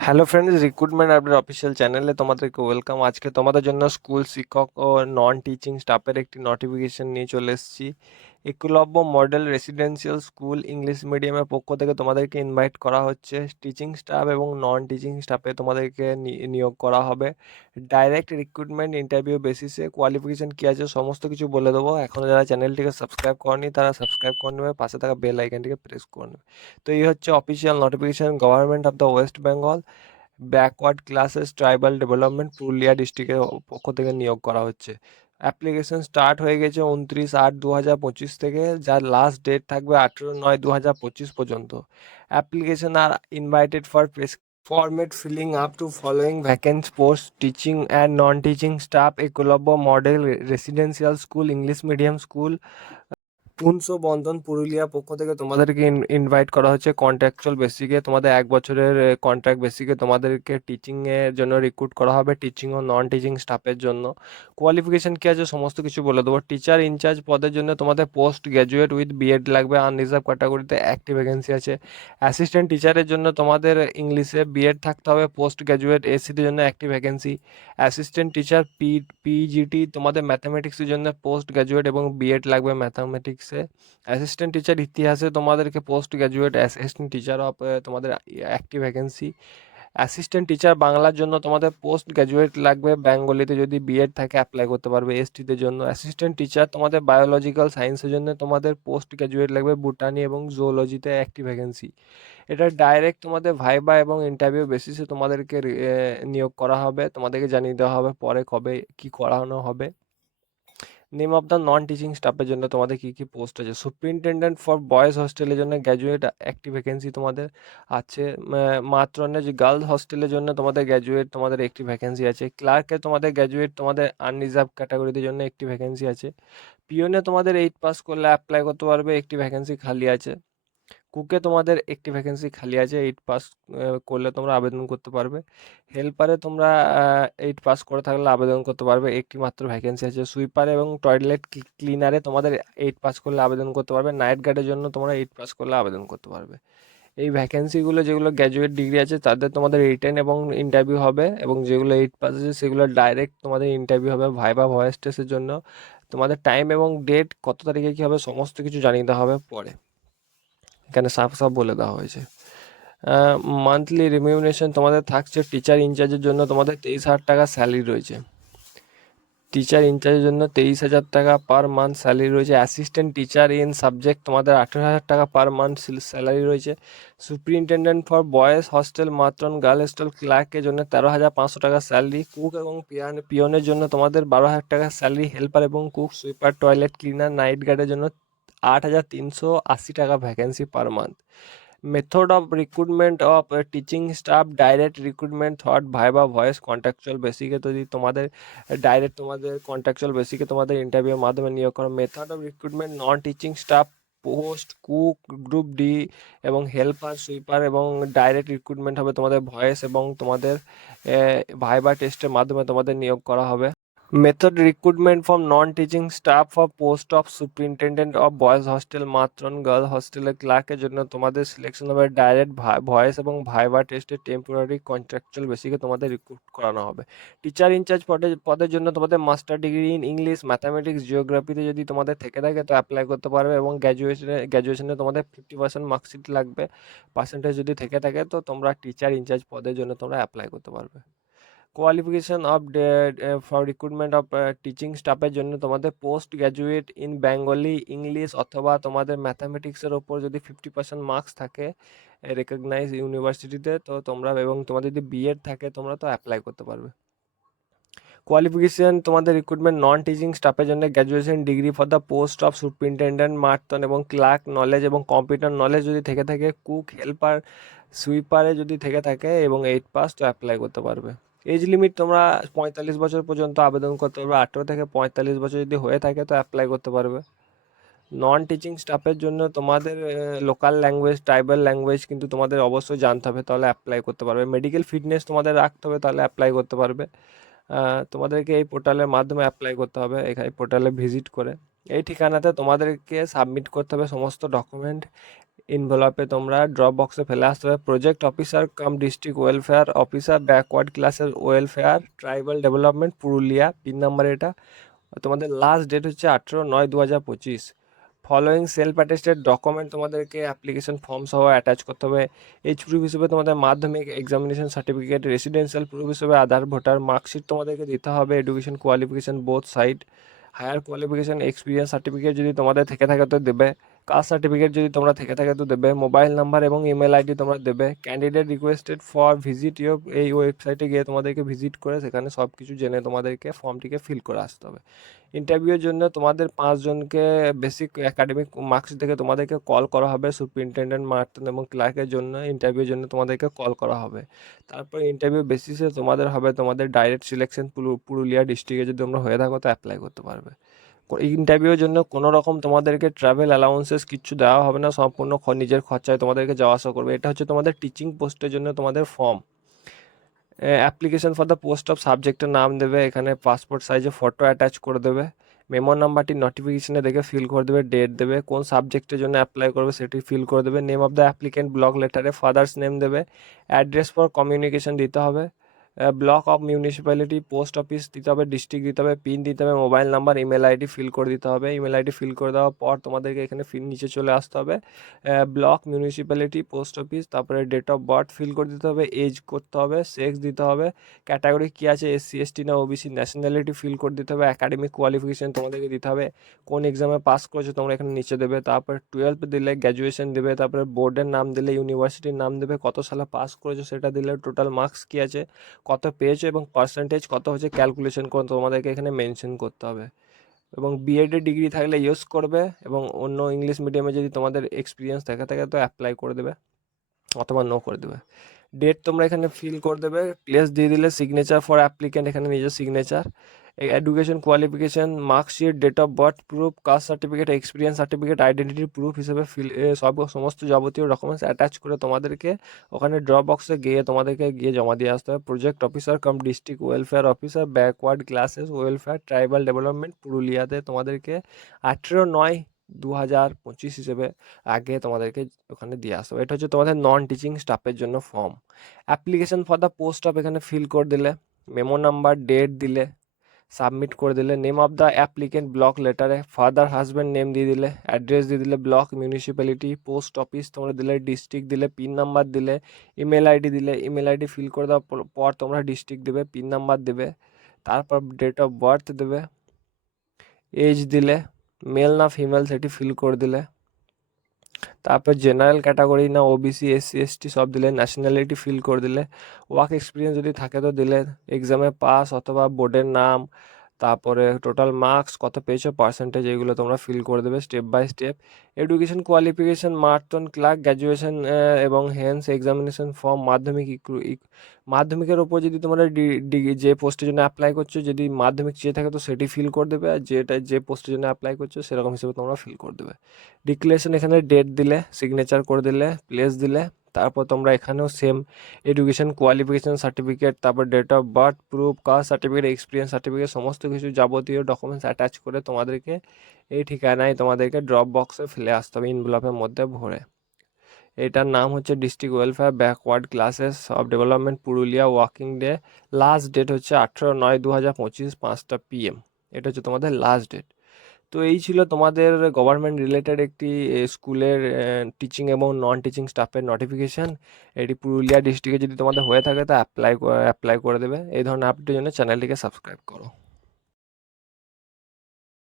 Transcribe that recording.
Hello friends recruitment update official চ্যানেলে তোমাদেরকে welcome আজকে তোমাদের জন্য স্কুল শিক্ষক ও নন টিচিং স্টাফের একটি নোটিফিকেশন নিয়ে চলে এসেছি। Eklavya model residential school English মিডিয়ামের পক্ষ থেকে তোমাদেরকে ইনভাইট করা হচ্ছে। টিচিং স্টাফ এবং নন টিচিং স্টাফে তোমাদেরকে নিয়োগ করা হবে। ডাইরেক্ট রিক্রুটমেন্ট ইন্টারভিউ বেসিসে কোয়ালিফিকেশন কী আছে সমস্ত কিছু বলে দেবো। এখনও যারা চ্যানেলটিকে সাবস্ক্রাইব করেনি, তারা সাবস্ক্রাইব করে নেবে। পাশে থাকা বেল আইকনটিকে প্রেস করে নেবে। তো এই হচ্ছে official notification government of the West Bengal backward classes tribal development Purulia ডিস্ট্রিক্টের পক্ষ থেকে নিয়োগ করা হচ্ছে। অ্যাপ্লিকেশন স্টার্ট হয়ে গেছে উনত্রিশ আট দু হাজার পঁচিশ থেকে, যার লাস্ট ডেট থাকবে আঠেরো নয় দু হাজার পঁচিশ পর্যন্ত। Application are invited for press format filling up to following vacancy post teaching and non teaching staff Eklavya model residential school English medium school বন্ধন পুরুলিয়া পক্ষ থেকে তোমাদেরকে ইনভাইট করা হচ্ছে কন্ট্রাকচুয়াল বেসিকে তোমাদের এক বছরের কন্ট্রাক্ট বেসিকে তোমাদেরকে টিচিং এর জন্য রিক্রুট করা হবে টিচিং ও নন টিচিং স্টাফের জন্য। কোয়ালিফিকেশন কি আছে সমস্ত কিছু বলে দেবো। টিচার ইনচার্জ পদের জন্য তোমাদের post graduate with B Ed লাগবে আনরিজার্ভ ক্যাটাগরিতে একটি ভ্যাকেন্সি আছে। অ্যাসিস্ট্যান্ট টিচারের জন্য তোমাদের ইংলিশে বিএড থাকতে হবে পোস্ট গ্র্যাজুয়েট এসিদের জন্য একটি vacancy assistant teacher P PGT তোমাদের ম্যাথামেটিক্সের জন্য পোস্ট গ্র্যাজুয়েট এবং বিএড লাগবে ম্যাথামেটিক্সে অ্যাসিস্ট্যান্ট টিচার ইতিহাসে তোমাদেরকে post graduate assistant teacher of তোমাদের একটি ভ্যাকেন্সি অ্যাসিস্ট্যান্ট টিচার বাংলার জন্য তোমাদের পোস্ট গ্র্যাজুয়েট লাগবে বেঙ্গলিতে যদি বিএড থাকে অ্যাপ্লাই করতে পারবে এসটিদের জন্য অ্যাসিস্ট্যান্ট টিচার তোমাদের বায়োলজিক্যাল সায়েন্সের জন্য তোমাদের পোস্ট গ্র্যাজুয়েট লাগবে বুটানি এবং জুওলজিতে একটি ভ্যাকেন্সি এটা ডাইরেক্ট তোমাদের ভাইবা এবং ইন্টারভিউ বেসিসে তোমাদেরকে নিয়োগ করা হবে তোমাদেরকে জানিয়ে দেওয়া হবে পরে কবে কি করানো হবে name of the non teaching স্টাফের জন্য তোমাদের কী কী পোস্ট আছে? সুপ্রিনটেন্ডেন্ট ফর বয়েজ হস্টেলের জন্য গ্র্যাজুয়েট একটি ভ্যাকেন্সি তোমাদের আছে। মাত্র যে গার্লস হস্টেলের জন্য তোমাদের গ্র্যাজুয়েট তোমাদের একটি ভ্যাকেন্সি আছে। ক্লার্কে তোমাদের গ্র্যাজুয়েট তোমাদের আনরিজার্ভ ক্যাটাগরিদের জন্য একটি ভ্যাকেন্সি আছে। পিওনে তোমাদের এইট পাস করলে অ্যাপ্লাই করতে পারবে একটি ভ্যাকেন্সি খালি আছে। কুকে তোমাদের একটি ভ্যাকেন্সি খালি আছে এইট পাস করলে তোমরা আবেদন করতে পারবে। হেল্পারে তোমরা এইট পাস করে থাকলে আবেদন করতে পারবে। একটি মাত্র ভ্যাকেন্সি আছে। সুইপার এবং টয়লেট ক্লিনারে তোমাদের এইট পাস করলে আবেদন করতে পারবে। নাইট গার্ডের জন্য তোমরা এইট পাস করলে আবেদন করতে পারবে। এই ভ্যাকেন্সিগুলো যেগুলো গ্র্যাজুয়েট ডিগ্রি আছে, তাদের তোমাদের রিটেন এবং ইন্টারভিউ হবে এবং যেগুলো এইট পাস আছে, সেগুলো ডাইরেক্ট তোমাদের ইন্টারভিউ হবে ভাইবা ভয়েস টেস্টের জন্য। তোমাদের টাইম এবং ডেট কত তারিখে কী হবে, সমস্ত কিছু জানিয়ে দেওয়া হবে পরে। এখানে সাফ সাফ বলে দেওয়া হয়েছে। মান্থলি রিমিউনেশন তোমাদের থাকছে টিচার ইনচার্জের জন্য তোমাদের তেইশ হাজার টাকা স্যালারি রয়েছে। টিচার ইনচার্জের জন্য তেইশ হাজার টাকা পার মান্থ স্যালারি রয়েছে। অ্যাসিস্ট্যান্ট টিচার ইন সাবজেক্ট তোমাদের আঠেরো হাজার টাকা পার মান্থ স্যালারি রয়েছে। Superintendent for boys hostel matron girl hostel ক্লার্কের জন্য তেরো হাজার পাঁচশো টাকা স্যালারি কুক এবং পিয়ান পিয়নের জন্য তোমাদের বারো হাজার টাকা স্যালারি হেল্পার এবং cook sweeper toilet cleaner night গার্ডের জন্য আট হাজার তিনশো আশি টাকা vacancy per month method of recruitment of teaching staff direct recruitment thought viva voice contractual বেসিকে যদি তোমাদের ডাইরেক্ট তোমাদের কন্ট্রাকচুয়াল বেসিকে তোমাদের ইন্টারভিউর মাধ্যমে নিয়োগ করো। Method of recruitment non teaching staff post cook group D এবং হেল্পার সুইপার এবং ডাইরেক্ট রিক্রুটমেন্ট হবে তোমাদের ভয়েস এবং তোমাদের ভাইবা টেস্টের মাধ্যমে তোমাদের নিয়োগ করা হবে। Method recruitment from non teaching staff for post of superintendent of boys hostel matron girl হস্টেলের ক্লার্কের জন্য তোমাদের সিলেকশন হবে ডাইরেক্ট ভয়েস এবং ভাইবা টেস্টে টেম্পোরারি কন্ট্রাকচুয়াল বেসিকে তোমাদের রিক্রুট করানো হবে। টিচার ইনচার্জ পদে, পদের জন্য তোমাদের master degree in English mathematics জিওগ্রাফিতে যদি তোমাদের থেকে থাকে তো অ্যাপ্লাই করতে পারবে এবং গ্র্যাজুয়েশনে গ্র্যাজুয়েশনে তোমাদের ফিফটি পার্সেন্ট মার্কশিট লাগবে। পার্সেন্টেজ যদি থেকে থাকে তো তোমরা টিচার ইনচার্জ পদের জন্য তোমরা অ্যাপ্লাই করতে পারবে। Qualification of for recruitment of teaching স্টাফের জন্য তোমাদের post graduate in Bengali English অথবা তোমাদের ম্যাথামেটিক্সের ওপর যদি ফিফটি পার্সেন্ট মার্কস থাকে রেকগনাইজ ইউনিভার্সিটিতে তো তোমরা এবং তোমাদের যদি বিএড থাকে, তোমরা তো অ্যাপ্লাই করতে পারবে। কোয়ালিফিকেশন তোমাদের রিক্রুটমেন্ট নন টিচিং স্টাফের জন্য graduation degree for the post of superintendent matron এবং ক্লার্ক নলেজ এবং কম্পিউটার নলেজ যদি থেকে থাকে কুক হেল্পার সুইপারে যদি থেকে থাকে এবং এইট পাস তো অ্যাপ্লাই করতে পারবে। এজ লিমিট তোমরা পঁয়তাল্লিশ বছর পর্যন্ত আবেদন করতে পারবে। আঠেরো থেকে পঁয়তাল্লিশ বছর যদি হয়ে থাকে তো অ্যাপ্লাই করতে পারবে। নন টিচিং স্টাফের জন্য তোমাদের লোকাল ল্যাঙ্গুয়েজ ট্রাইবাল ল্যাঙ্গুয়েজ কিন্তু তোমাদের অবশ্যই জানতে হবে, তাহলে অ্যাপ্লাই করতে পারবে। মেডিকেল ফিটনেস তোমাদের রাখতে হবে, তাহলে অ্যাপ্লাই করতে পারবে। তোমাদেরকে এই পোর্টালের মাধ্যমে অ্যাপ্লাই করতে হবে এখানে পোর্টালে ভিজিট করে। এই ঠিকানাতে তোমাদেরকে সাবমিট করতে হবে সমস্ত ডকুমেন্ট ইনভেলপে তোমরা ড্রপ বক্সে ফেলে আসতে হবে। Project officer cum district welfare officer backward ক্লাসের welfare tribal development Purulia pin number এটা। তোমাদের লাস্ট ডেট হচ্ছে আঠেরো নয় দু হাজার পঁচিশ। ফলোয়িং সেলফ অ্যাটেস্টেড ডকুমেন্ট তোমাদেরকে অ্যাপ্লিকেশন ফর্ম সহ অ্যাটাচ করতে হবে। এইচ প্রুফ হিসেবে তোমাদের মাধ্যমিক এক্সামিনেশন সার্টিফিকেট রেসিডেন্সিয়াল প্রুফ হিসেবে আধার ভোটার মার্কশিট তোমাদেরকে দিতে হবে। Education qualification both side higher qualification experience certificate যদি তোমাদের থেকে থাকে তো দেবে। কাস্ট সার্টিফিকেট যদি তোমরা থেকে থাকে তো দেবে। মোবাইল নাম্বার এবং ইমেল আইডি তোমরা দেবে। Candidate requested for visit your এই ওয়েবসাইটে গিয়ে তোমাদেরকে ভিজিট করে সেখানে সব কিছু জেনে তোমাদেরকে ফর্মটিকে ফিল করে আসতে হবে। ইন্টারভিউয়ের জন্য তোমাদের পাঁচজনকে বেসিক একাডেমিক মার্কস থেকে তোমাদেরকে কল করা হবে। সুপারিনটেন্ডেন্ট মার্টন এবং ক্লার্কের জন্য ইন্টারভিউর জন্য তোমাদেরকে কল করা হবে। তারপর ইন্টারভিউ বেসিসে তোমাদের হবে তোমাদের ডাইরেক্ট সিলেকশন পুরুলিয়া ডিস্ট্রিক্টে যদি তোমরা হয়ে থাকো তো অ্যাপ্লাই করতে পারবে। ইন্টারভিউর জন্য কোনো রকম তোমাদেরকে ট্রাভেল অ্যালাউন্সেস কিচ্ছু দেওয়া হবে না, সম্পূর্ণ নিজের খরচায় তোমাদেরকে যাওয়া আসা করবে। এটা হচ্ছে তোমাদের টিচিং পোস্টের জন্য তোমাদের form application for the post of সাবজেক্টের নাম দেবে, এখানে পাসপোর্ট সাইজে ফটো অ্যাটাচ করে দেবে মেমো নাম্বারটি নোটিফিকেশনে দেখে ফিল করে দেবে ডেট দেবে, কোন সাবজেক্টের জন্য অ্যাপ্লাই করবে সেটি ফিল করে দেবে name of the applicant block লেটারে father's name দেবে অ্যাড্রেস ফর কমিউনিকেশন দিতে হবে। Block of municipality post office দিতে হবে ডিস্ট্রিক্ট দিতে হবে পিন দিতে হবে mobile number email ID fill করে দিতে হবে। ইমেল আইডি ফিল করে দেওয়ার পর তোমাদেরকে এখানে ফিল নিচে চলে আসতে হবে। ব্লক মিউনিসিপ্যালিটি পোস্ট অফিস তারপরে ডেট অফ বার্থ ফিল করে দিতে হবে এজ করতে হবে সেক্স দিতে হবে ক্যাটাগরি কী আছে এসসি এসটি না ওবিসি ন্যাশনালিটি ফিল করে দিতে হবে একাডেমিক কোয়ালিফিকেশান তোমাদেরকে দিতে হবে, কোন এক্সামে পাস করেছ তোমরা এখানে নিচে দেবে, তারপর টুয়েলভ দিলে গ্র্যাজুয়েশন দেবে, তারপরে বোর্ডের নাম দিলে ইউনিভার্সিটির নাম দেবে, কত সালে পাস করেছ সেটা দিলে টোটাল মার্কস কী আছে কত পেয়েছ এবং পার্সেন্টেজ কত হচ্ছে ক্যালকুলেশন করে তোমাদেরকে এখানে মেনশন করতে হবে। এবং বিএডের ডিগ্রি থাকলে ইউজ করবে এবং অন্য ইংলিশ মিডিয়ামে যদি তোমাদের এক্সপিরিয়েন্স থাকে থাকে তো অ্যাপ্লাই করে দেবে অথবা নো করে দেবে। ডেট তোমরা এখানে ফিল করে দেবে প্লেস দিয়ে দিলে সিগনেচার ফর অ্যাপ্লিকেন্ট এখানে নিজের signature education qualification marksheet date of birth proof caste certificate experience certificate identity proof হিসেবে ফিল সব সমস্ত যাবতীয় ডকুমেন্টস অ্যাটাচ করে তোমাদেরকে ওখানে ড্রপ বক্সে গিয়ে তোমাদেরকে গিয়ে জমা দিয়ে আসতে হবে। Project officer cum district welfare officer backward classes welfare tribal development পুরুলিয়াতে তোমাদেরকে আঠেরো নয় দু হাজার পঁচিশ হিসেবে আগে তোমাদেরকে ওখানে দিয়ে আসতে হবে। এটা হচ্ছে তোমাদের নন টিচিং স্টাফের জন্য form application for the post of এখানে ফিল করে দিলে মেমো নাম্বার ডেট দিলে সাবমিট করে দিলে name of the applicant block লেটারে father husband name দিয়ে দিলে অ্যাড্রেস দিয়ে দিলে ব্লক মিউনিসিপ্যালিটি পোস্ট অফিস তোমরা দিলে ডিস্ট্রিক্ট দিলে পিন নাম্বার দিলে ইমেল আইডি দিলে ইমেল আইডি ফিল করে দেওয়ার পর তোমরা ডিস্ট্রিক্ট দেবে পিন নাম্বার দেবে, তারপর ডেট অফ বার্থ দেবে এজ দিলে মেল না ফিমেল সেটি ফিল করে দিলে তারপর জেনারেল ক্যাটাগরি না ওবিসি এসসি এসটি সব দিলে ন্যাশনালিটি ফিল করে দিলে। ওয়ার্ক এক্সপিরিয়েন্স যদি থাকে তো দিলে। এক্সামে পাস অথবা বোর্ডের নাম তারপরে টোটাল মার্কস কত পেয়েছ পার্সেন্টেজ এগুলো তোমরা ফিল করে দেবে step by step education qualification মার্টন clerk graduation এবং হেন্স এক্সামিনেশন ফর্ম মাধ্যমিক মাধ্যমিকের ওপর যদি তোমরা যে পোস্টের জন্য অ্যাপ্লাই করছ, যদি মাধ্যমিক চেয়ে থাকে তো সেটি ফিল করে দেবে, আর যেটা, যে পোস্টের জন্য অ্যাপ্লাই করছ সেরকম হিসেবে তোমরা ফিল করে দেবে। ডিক্লারেশন এখানে ডেট দিলে সিগনেচার করে দিলে প্লেস দিলে তারপর তোমরা এখানেও সেম এডুকেশন কোয়ালিফিকেশান সার্টিফিকেট তারপর date of birth proof caste certificate experience certificate সমস্ত কিছু যাবতীয় ডকুমেন্টস অ্যাটাচ করে তোমাদেরকে এই ঠিকানায় তোমাদেরকে ড্রপ বক্সে ফেলে আসতে হবে ইনভেলপের মধ্যে ভরে। এটার নাম হচ্ছে district welfare backward classes of development Purulia working day last date হচ্ছে আঠেরো নয় দু হাজার পঁচিশ পাঁচটা পিএম এটা হচ্ছে তোমাদের লাস্ট ডেট তো এই ছিল তোমাদের গভর্নমেন্ট রিলেটেড একটি স্কুলের টিচিং এবং নন টিচিং স্টাফের নোটিফিকেশান এটি পুরুলিয়া ডিস্ট্রিক্টে যদি তোমাদের হয়ে থাকে তা অ্যাপ্লাই অ্যাপ্লাই করে দেবে। এই ধরনের আপডেটের জন্য চ্যানেলটিকে সাবস্ক্রাইব করো।